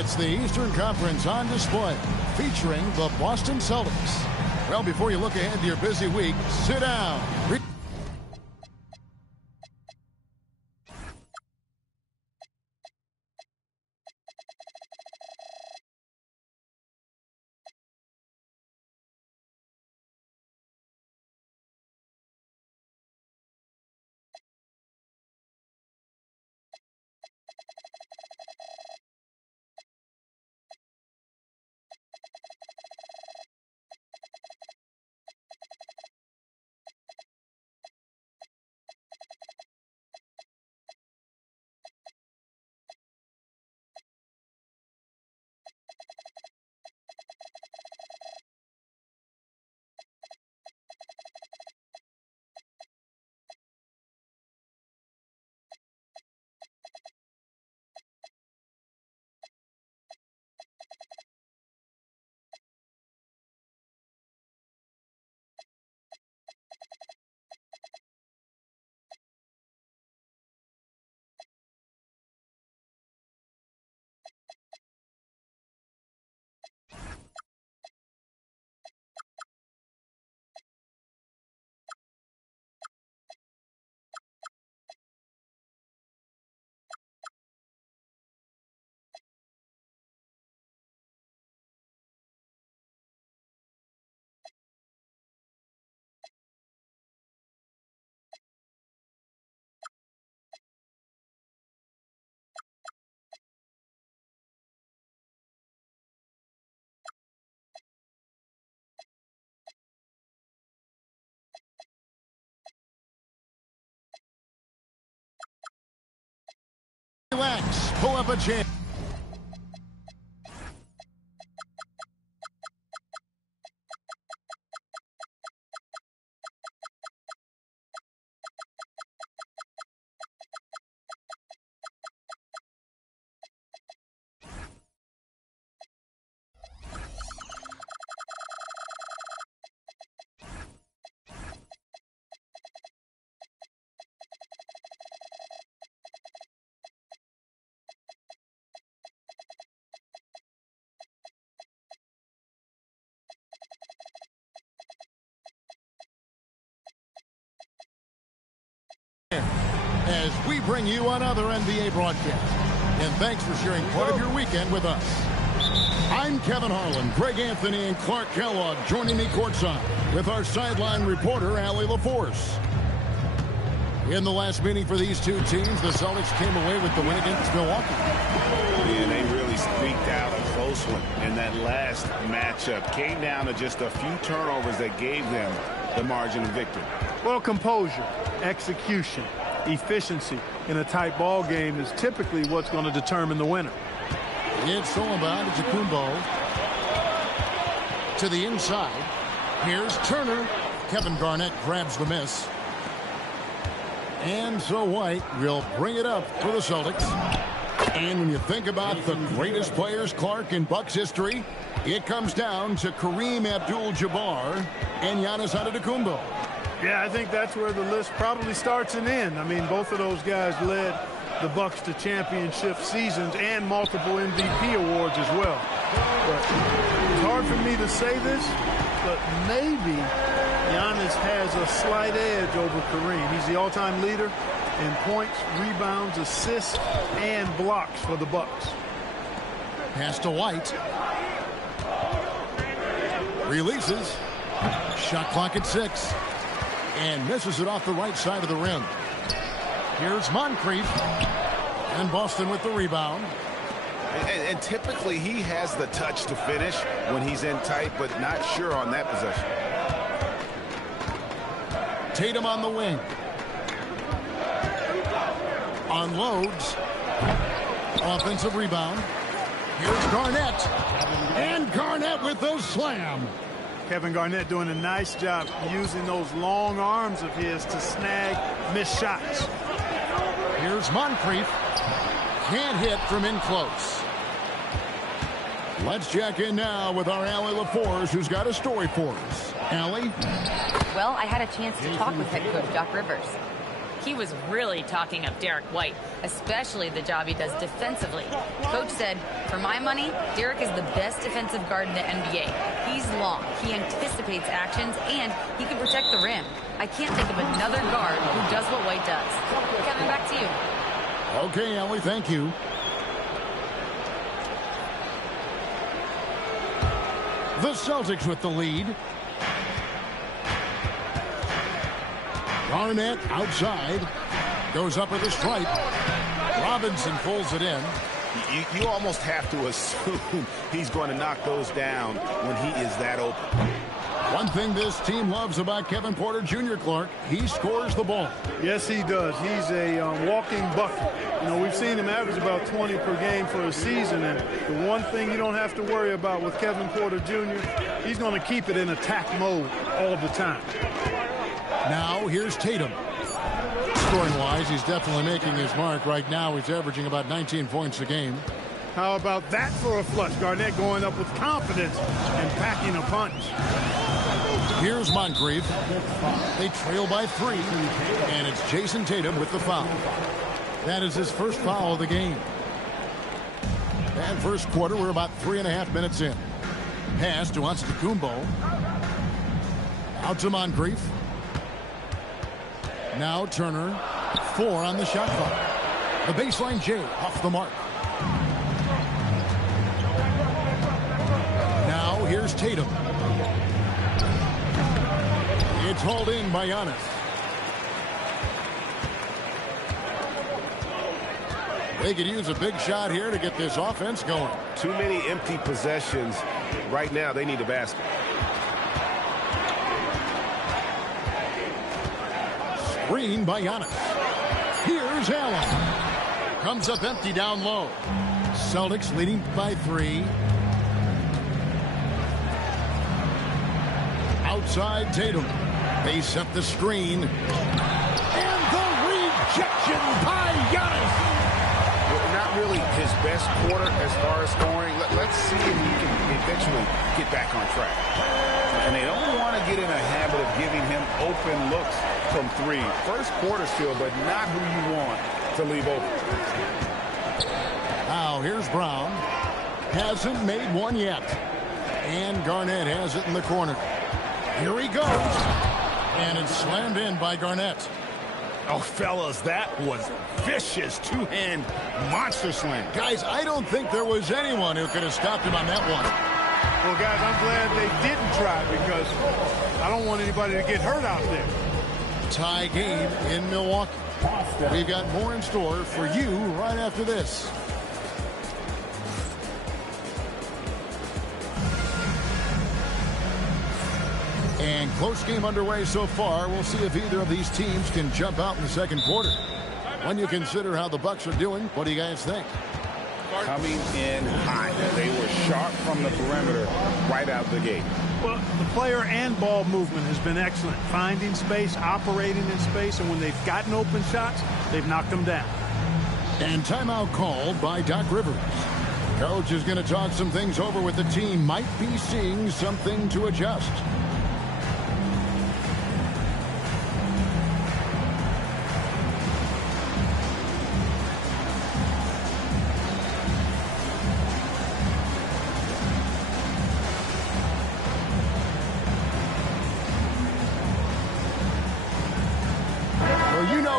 It's the Eastern Conference on display, featuring the Boston Celtics. Well, before you look ahead to your busy week, sit down. Relax, pull up a chair. As we bring you another NBA broadcast. And thanks for sharing part of your weekend with us. I'm Kevin Harlan, Greg Anthony, and Clark Kellogg joining me courtside with our sideline reporter, Allie LaForce. In the last meeting for these two teams, the Celtics came away with the win against Milwaukee. Yeah, they really squeaked out a close one in that last matchup. Came down to just a few turnovers that gave them the margin of victory. Well, composure, execution, efficiency in a tight ball game is typically what's going to determine the winner. It's all about Antetokounmpo to the inside. Here's Turner. Kevin Garnett grabs the miss. And so White will bring it up for the Celtics. And when you think about the greatest players, Clark, in Bucks history, it comes down to Kareem Abdul-Jabbar and Giannis Antetokounmpo. Yeah, I think that's where the list probably starts and ends. I mean, both of those guys led the Bucks to championship seasons and multiple MVP awards as well. But it's hard for me to say this, but maybe Giannis has a slight edge over Kareem. He's the all-time leader in points, rebounds, assists, and blocks for the Bucks. Pass to White. Releases. Shot clock at 6. And misses it off the right side of the rim. Here's Moncrief. And Boston with the rebound. And typically he has the touch to finish when he's in tight, but not sure on that possession. Tatum on the wing. Unloads. Offensive rebound. Here's Garnett. And Garnett with the slam. Kevin Garnett doing a nice job using those long arms of his to snag missed shots. Here's Moncrief. Can't hit from in close. Let's check in now with our Allie LaForce, who's got a story for us. Allie? Well, I had a chance to talk with head coach Doc Rivers. He was really talking up Derek White, especially the job he does defensively. Coach said, for my money, Derek is the best defensive guard in the NBA. He's long, he anticipates actions, and he can protect the rim. I can't think of another guard who does what White does. Kevin, back to you. Okay, Ellie, thank you. The Celtics with the lead. Garnett outside. Goes up with a stripe. Robinson pulls it in. You almost have to assume he's going to knock those down when he is that open. One thing this team loves about Kevin Porter Jr., Clark, he scores the ball. Yes, he does. He's a walking bucket. You know, we've seen him average about 20 per game for a season, and the one thing you don't have to worry about with Kevin Porter Jr., he's going to keep it in attack mode all the time. Now, here's Tatum. Scoring-wise, he's definitely making his mark. Right now, he's averaging about 19 points a game. How about that for a flush? Garnett going up with confidence and packing a punch. Here's Moncrief. They trail by 3, and it's Jason Tatum with the foul. That is his first foul of the game. And first quarter, we're about 3.5 minutes in. Pass to Antetokounmpo. Out to Moncrief. Now Turner. 4 on the shot clock. The baseline J off the mark. Now here's Tatum. It's hauled in by Giannis. They could use a big shot here to get this offense going. Too many empty possessions. Right now, they need a basket. Screen by Giannis. Here's Allen. Comes up empty down low. Celtics leading by 3. Outside Tatum. They set the screen. And the rejection by Giannis. Not really his best quarter as far as scoring. Let's see if he can eventually get back on track. And they don't want to get in a habit of giving him open looks from 3. First quarter still, but not who you want to leave open. Now here's Brown. Hasn't made one yet. And Garnett has it in the corner. Here he goes. And it's slammed in by Garnett. Oh, fellas, that was vicious two-hand monster slam. Guys, I don't think there was anyone who could have stopped him on that one. Well, guys, I'm glad they didn't try because I don't want anybody to get hurt out there. Tie game in Milwaukee. We've got more in store for you right after this. And close game underway so far. We'll see if either of these teams can jump out in the second quarter. When you consider how the Bucks are doing, what do you guys think? Coming in high. They were sharp from the perimeter right out the gate. Well, the player and ball movement has been excellent. Finding space, operating in space, and when they've gotten open shots, they've knocked them down. And timeout called by Doc Rivers. Coach is going to talk some things over with the team. Might be seeing something to adjust.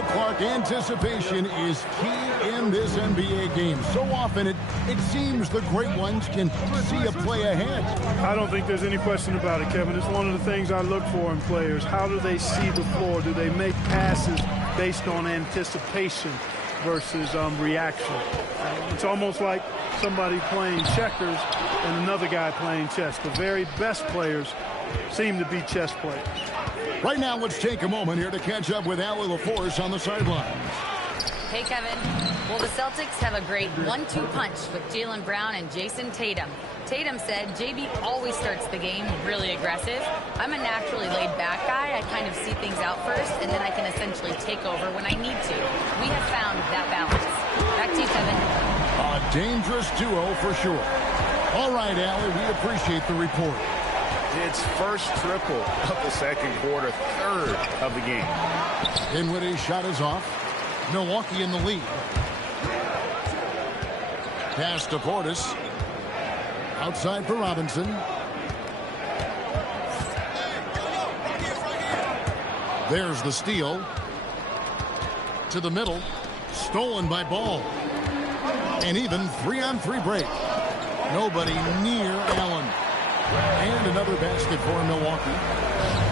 Clark, anticipation is key in this NBA game. So often it seems the great ones can see a play ahead. I don't think there's any question about it, Kevin. It's one of the things I look for in players. How do they see the floor? Do they make passes based on anticipation versus reaction? It's almost like somebody playing checkers and another guy playing chess. The very best players seem to be chess players. Right now, let's take a moment here to catch up with Allie LaForce on the sidelines. Hey, Kevin. Well, the Celtics have a great 1-2 punch with Jaylen Brown and Jason Tatum. Tatum said JB always starts the game really aggressive. I'm a naturally laid-back guy. I kind of see things out first, and then I can essentially take over when I need to. We have found that balance. Back to you, Kevin. A dangerous duo for sure. All right, Allie, we appreciate the report. Its first triple of the second quarter, third of the game. Dinwiddie's shot is off. Milwaukee in the lead. Pass to Portis. Outside for Robinson. There's the steal. To the middle. Stolen by Ball. And even 3-on-3 break. Nobody near Allen. And another basket for Milwaukee.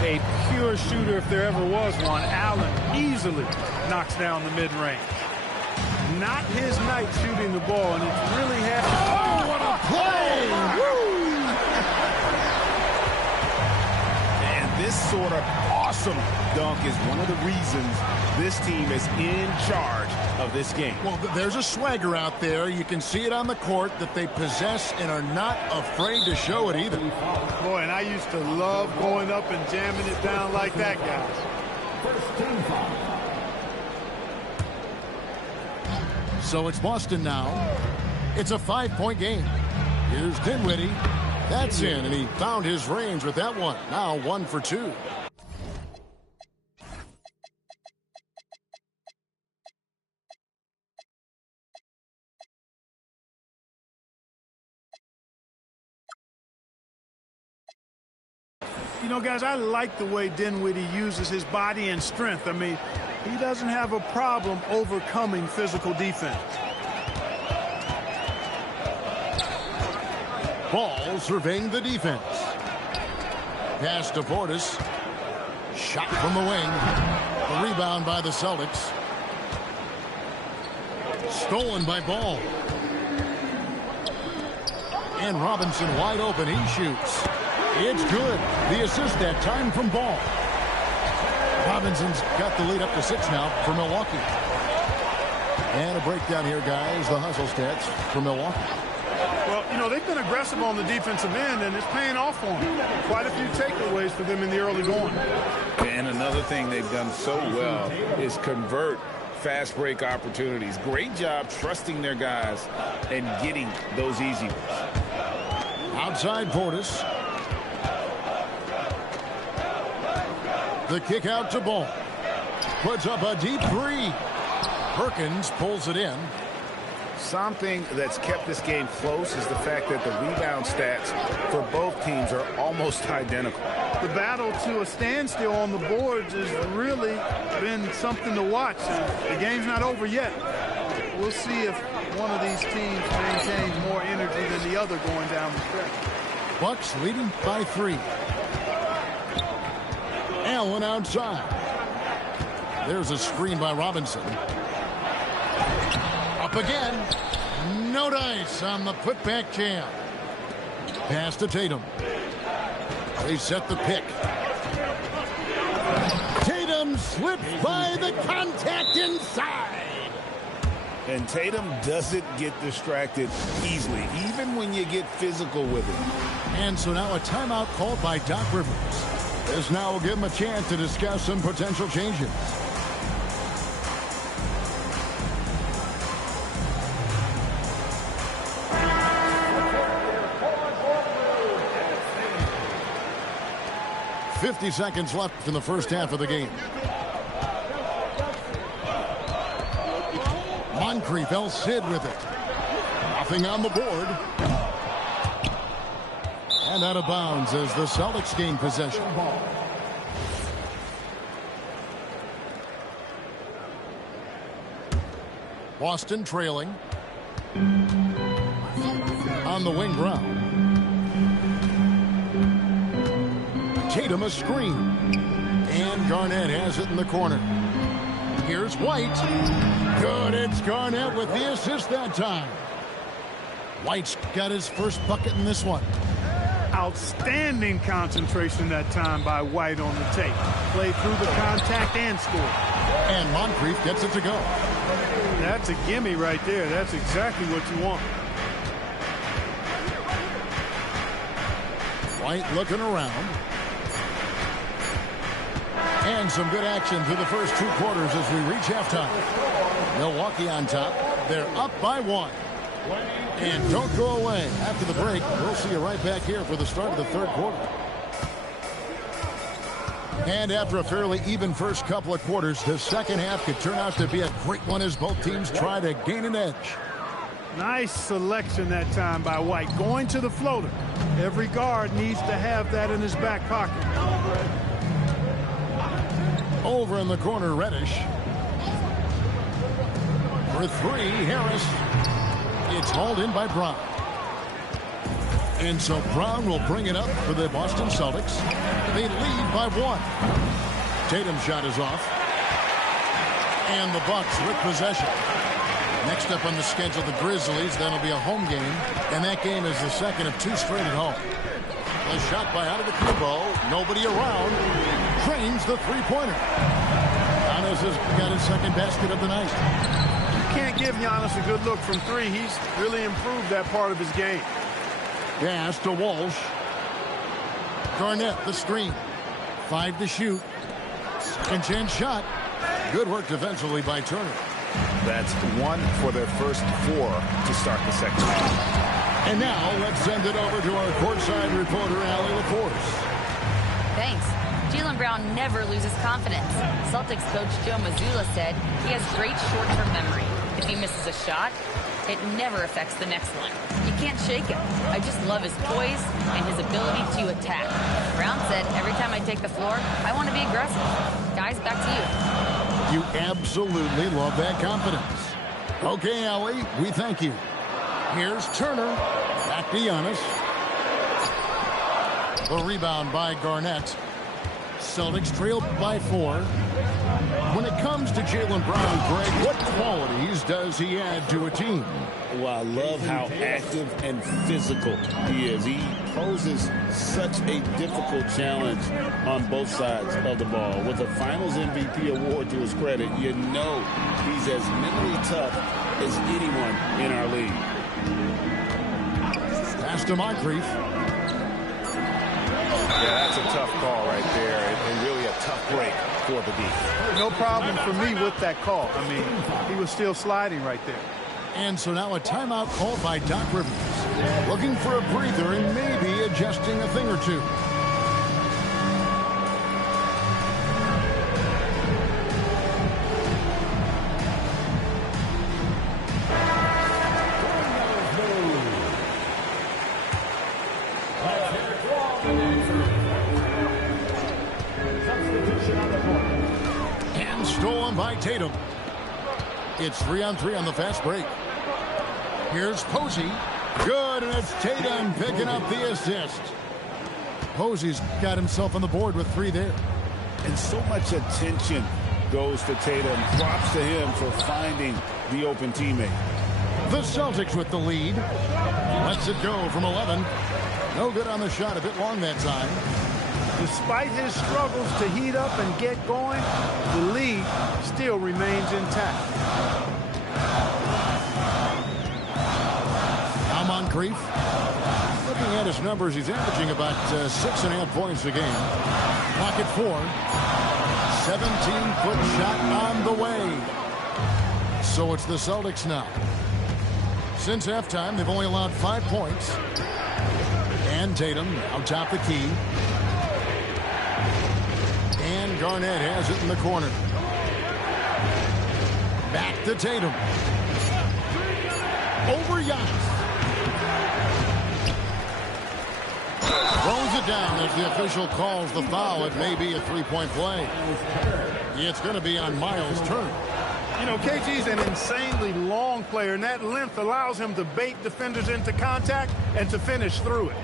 A pure shooter if there ever was one. Allen easily knocks down the mid-range. Not his night shooting the ball, and it's really happened. Oh, what a play! Woo! And this sort of awesome dunk is one of the reasons this team is in charge of this game. Well, there's a swagger out there. You can see it on the court that they possess and are not afraid to show it either. Boy, and I used to love going up and jamming it down like that, guys. So it's Boston now. It's a 5-point game. Here's Dinwiddie. That's in, and he found his range with that one. Now 1 for 2. You know, guys, I like the way Dinwiddie uses his body and strength. I mean, he doesn't have a problem overcoming physical defense. Ball surveying the defense. Pass to Portis. Shot from the wing. The rebound by the Celtics. Stolen by Ball. And Robinson wide open. He shoots. It's good. The assist that time from Ball. Robinson's got the lead up to 6 now for Milwaukee. And a breakdown here, guys. The hustle stats for Milwaukee. Well, you know, they've been aggressive on the defensive end, and it's paying off for them. Quite a few takeaways for them in the early going. And another thing they've done so well is convert fast break opportunities. Great job trusting their guys and getting those easy ones. Outside Portis. The kick out to Ball. Puts up a deep 3. Perkins pulls it in. Something that's kept this game close is the fact that the rebound stats for both teams are almost identical. The battle to a standstill on the boards has really been something to watch. The game's not over yet. We'll see if one of these teams maintains more energy than the other going down the stretch. Bucks leading by 3. Allen outside. There's a screen by Robinson. Up again. No dice on the putback jam. Pass to Tatum. They set the pick. Tatum slips by the contact inside. And Tatum doesn't get distracted easily, even when you get physical with him. And so now a timeout called by Doc Rivers. This now will give him a chance to discuss some potential changes. "50 seconds left in the first half of the game. Moncrief El Cid with it. Nothing on the board. And out of bounds as the Celtics gain possession. Boston trailing. On the wing, Brown. Tatum a screen. And Garnett has it in the corner. Here's White. Good, it's Garnett with the assist that time. White's got his first bucket in this one. Outstanding concentration that time by White on the tape. Played through the contact and scored. And Moncrief gets it to go. That's a gimme right there. That's exactly what you want. White looking around. And some good action through the first 2 quarters as we reach halftime. Milwaukee on top. They're up by 1. And don't go away. After the break, we'll see you right back here for the start of the third quarter. And after a fairly even first couple of quarters, the second half could turn out to be a great one as both teams try to gain an edge. Nice selection that time by White, going to the floater. Every guard needs to have that in his back pocket. Over in the corner, Reddish. For three, Harris. It's hauled in by Brown. And so Brown will bring it up for the Boston Celtics. They lead by 1. Tatum's shot is off. And the Bucks with possession. Next up on the schedule, the Grizzlies. That'll be a home game. And that game is the second of 2 straight at home. A shot by out of the Kubo. Nobody around. Drains the three-pointer. Giannis has got his second basket of the night. You can't give Giannis a good look from 3. He's really improved that part of his game. Pass to Walsh. Garnett, the screen. 5 to shoot. Second chance shot. Good work defensively by Turner. That's 1 for their first 4 to start the second half. And now let's send it over to our courtside reporter, Allie LaForce. Thanks. Jaylen Brown never loses confidence. Celtics coach Joe Mazzulla said he has great short-term memory. If he misses a shot, it never affects the next one. You can't shake him. I just love his poise and his ability to attack. Brown said, every time I take the floor, I want to be aggressive. Guys, back to you. You absolutely love that confidence. Okay, Allie, we thank you. Here's Turner. Back to Giannis. The rebound by Garnett. Celtics trailed by 4. When it comes to Jaylen Brown, Greg, what qualities does he add to a team? Well, I love how active and physical he is. He poses such a difficult challenge on both sides of the ball. With a Finals MVP award to his credit, you know he's as mentally tough as anyone in our league. Pass to Moncrief. Yeah, that's a tough call right there, and really a tough break for the D. No problem for me with that call. I mean, he was still sliding right there. And so now a timeout called by Doc Rivers. Looking for a breather and maybe adjusting a thing or two. And stolen by Tatum. It's 3-on-3 on the fast break. Here's Posey. Good, and it's Tatum picking up the assist. Posey's got himself on the board with 3 there. And so much attention goes to Tatum. Props to him for finding the open teammate. The Celtics with the lead. Lets it go from 11. No good on the shot. A bit long that time. Despite his struggles to heat up and get going, the lead still remains intact. Now Moncrief. Looking at his numbers, he's averaging about 6.5 points a game. Pocket 4. 17-foot shot on the way. So it's the Celtics now. Since halftime, they've only allowed 5 points. And Tatum out top the key. And Garnett has it in the corner. Back to Tatum. Over Giannis. Throws it down as the official calls the foul. It may be a 3-point play. It's going to be on Miles Turner. You know, KG's an insanely long player, and that length allows him to bait defenders into contact and to finish through it.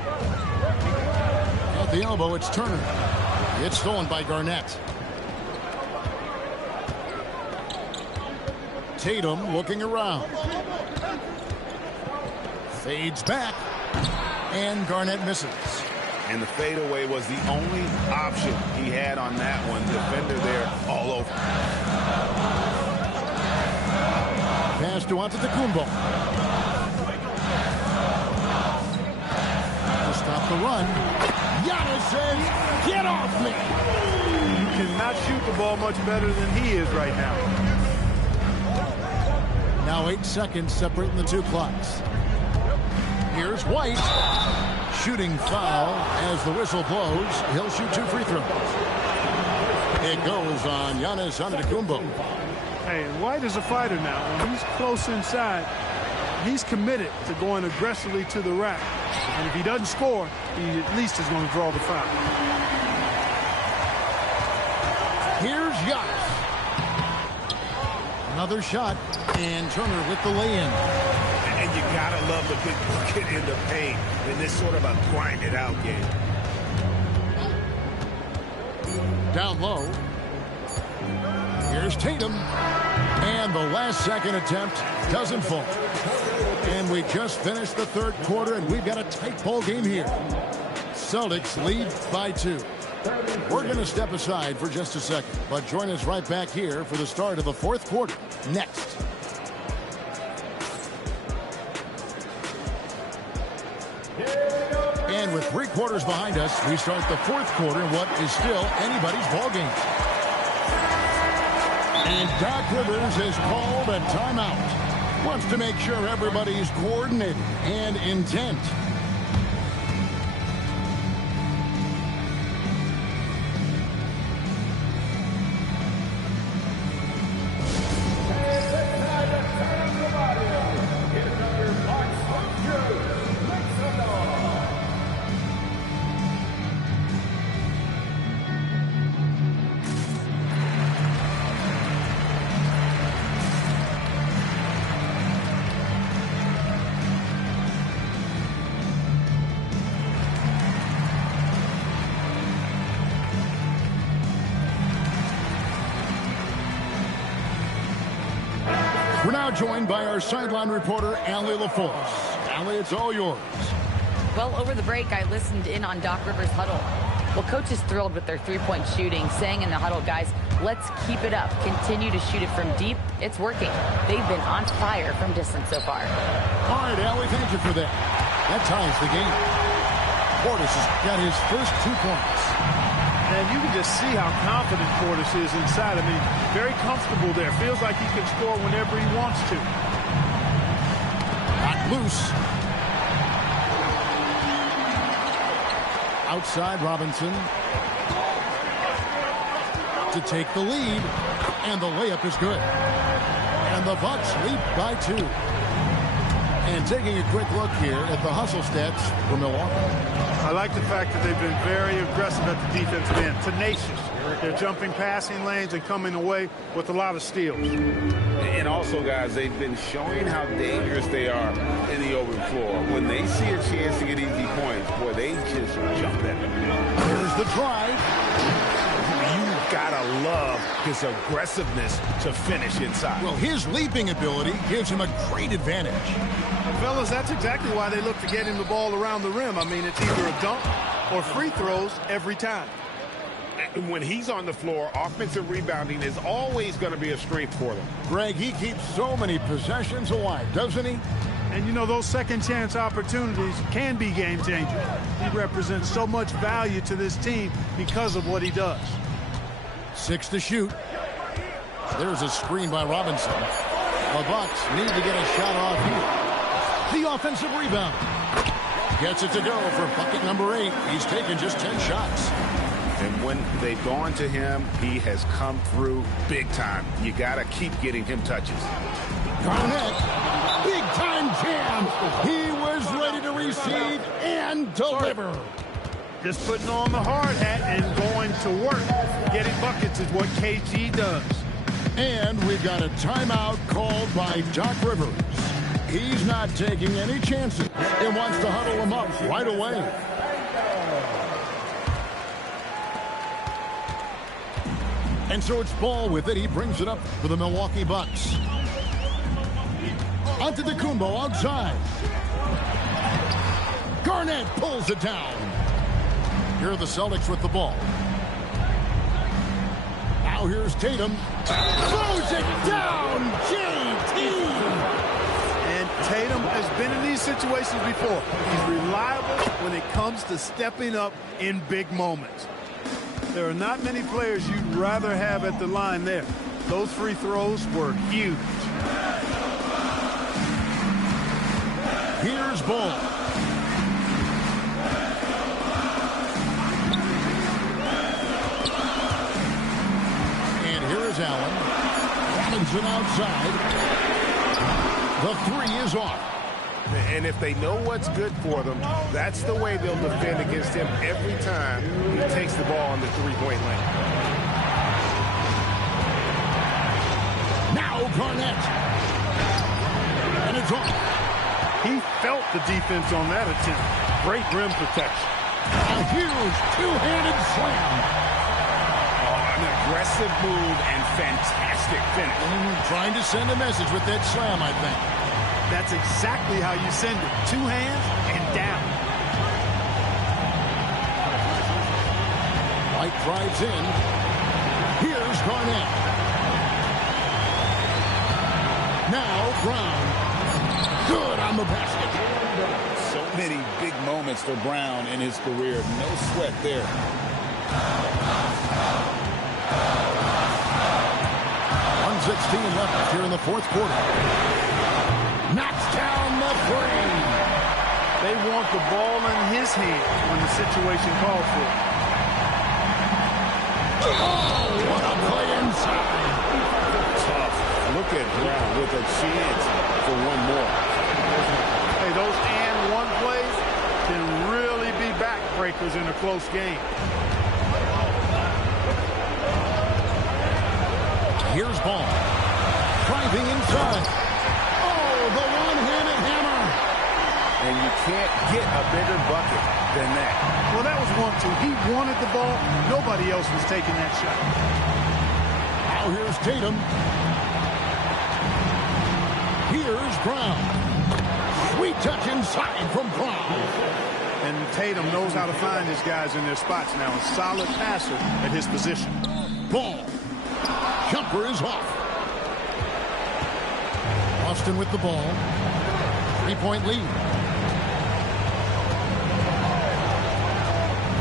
At the elbow, it's Turner. It's stolen by Garnett. Tatum looking around. Fades back. And Garnett misses. And the fadeaway was the only option he had on that one. Defender there all over. Pass to Antetokounmpo. To stop the run. Giannis says, get off me. You cannot shoot the ball much better than he is right now. Now 8 seconds separating the 2 clocks. Here's White. Shooting foul as the whistle blows. He'll shoot 2 free throws. It goes on Giannis Antetokounmpo. Hey, and White is a fighter now. When he's close inside, he's committed to going aggressively to the rack. And if he doesn't score, he at least is going to draw the foul. Here's Giannis. Another shot, and Turner with the lay-in. And you gotta love the big bucket in the paint in this sort of a grind-it-out game. Down low. Here's Tatum. And the last-second attempt doesn't fall. And we just finished the third quarter, and we've got a tight ball game here. Celtics lead by 2. We're going to step aside for just a second, but join us right back here for the start of the fourth quarter next. And with 3 quarters behind us, we start the fourth quarter in what is still anybody's ball game. And Doc Rivers has called a timeout. Wants to make sure everybody's coordinated and intent. We're now joined by our sideline reporter, Allie LaForce. Allie, it's all yours. Well, over the break, I listened in on Doc Rivers' huddle. Well, coach is thrilled with their three-point shooting, saying in the huddle, guys, let's keep it up. Continue to shoot it from deep. It's working. They've been on fire from distance so far. All right, Allie, thank you for that. That ties the game. Portis has got his first 2 points. And you can just see how confident Portis is inside. I mean, very comfortable there. Feels like he can score whenever he wants to. Got loose. Outside Robinson to take the lead. And the layup is good. And the Bucks lead by 2. And taking a quick look here at the hustle stats for Milwaukee. I like the fact that they've been very aggressive at the defensive end. Tenacious. They're jumping passing lanes and coming away with a lot of steals. And also, guys, they've been showing how dangerous they are in the open floor. When they see a chance to get easy points, boy, they just jump at them. There's the drive. You gotta love his aggressiveness to finish inside. Well, his leaping ability gives him a great advantage. Fellas, that's exactly why they look to get him the ball around the rim. I mean, it's either a dunk or free throws every time. And when he's on the floor, offensive rebounding is always going to be a strength for them. Greg, he keeps so many possessions alive, doesn't he? And, you know, those second-chance opportunities can be game changers. He represents so much value to this team because of what he does. 6 to shoot. There's a screen by Robinson. The Bucks need to get a shot off here. The offensive rebound. Gets it to go for bucket number 8. He's taken just 10 shots. And when they've gone to him, he has come through big time. You got to keep getting him touches. Garnett, big time jam. He was ready to receive and deliver. Just putting on the hard hat and going to work. Getting buckets is what KG does. And we've got a timeout called by Doc Rivers. He's not taking any chances and wants to huddle him up right away. And so it's Ball with it. He brings it up for the Milwaukee Bucks. Antetokounmpo outside. Garnett pulls it down. Here are the Celtics with the ball. Now here's Tatum. Throws it down. JT. And Tatum has been in these situations before. He's reliable when it comes to stepping up in big moments. There are not many players you'd rather have at the line there. Those free throws were huge. Here's Ball. Johnson outside. The three is off. And if they know what's good for them, that's the way they'll defend against him every time he takes the ball in the three-point lane. Now Garnett. And it's off. He felt the defense on that attempt. Great rim protection. A huge two-handed slam. An aggressive move and fantastic finish. Trying to send a message with that slam, I think. That's exactly how you send it. Two hands and down. White drives in. Here's Garnett. Now Brown. Good on the basket. So many big moments for Brown in his career. No sweat there. 1:16 left here in the fourth quarter. Knocks down the three. They want the ball in his hand when the situation calls for it. Oh, what a play inside. Tough. Look at Brown with a chance for one more. Hey, those and one plays can really be backbreakers in a close game. Here's Ball. Driving inside. Oh, the one-handed hammer. And you can't get a bigger bucket than that. Well, that was 1-2. He wanted the ball. Nobody else was taking that shot. Now here's Tatum. Here's Brown. Sweet touch inside from Brown. And Tatum knows how to find his guys in their spots now. A solid passer at his position. Ball. Jumper is off. Austin with the ball. 3-point lead.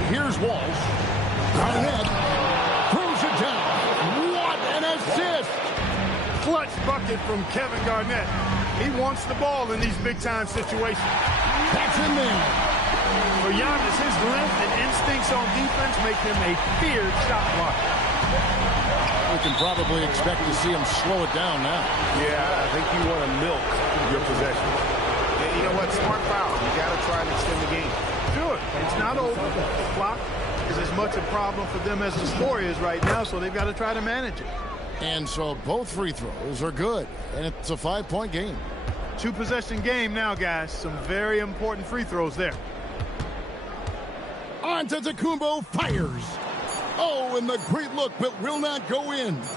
Here's Walsh. Garnett throws it down. What an assist! Clutch bucket from Kevin Garnett. He wants the ball in these big-time situations. That's in there. For Giannis, his length and instincts on defense make him a feared shot blocker. We can probably expect to see him slow it down now. Yeah, I think you want to milk your possession. You know what? Smart foul. You got to try and extend the game. Sure, it's not over. The clock is as much a problem for them as the score is right now, so they've got to try to manage it. And so both free throws are good, and it's a 5-point game. Two-possession game now, guys. Some very important free throws there. Antetokounmpo fires. Oh, and the great look, but will not go in. So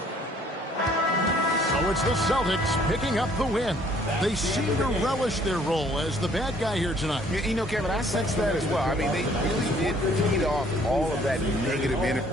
it's the Celtics picking up the win. They seem to relish their role as the bad guy here tonight. You know, Kevin, I sense that as well. I mean, they really did feed off all of that negative energy.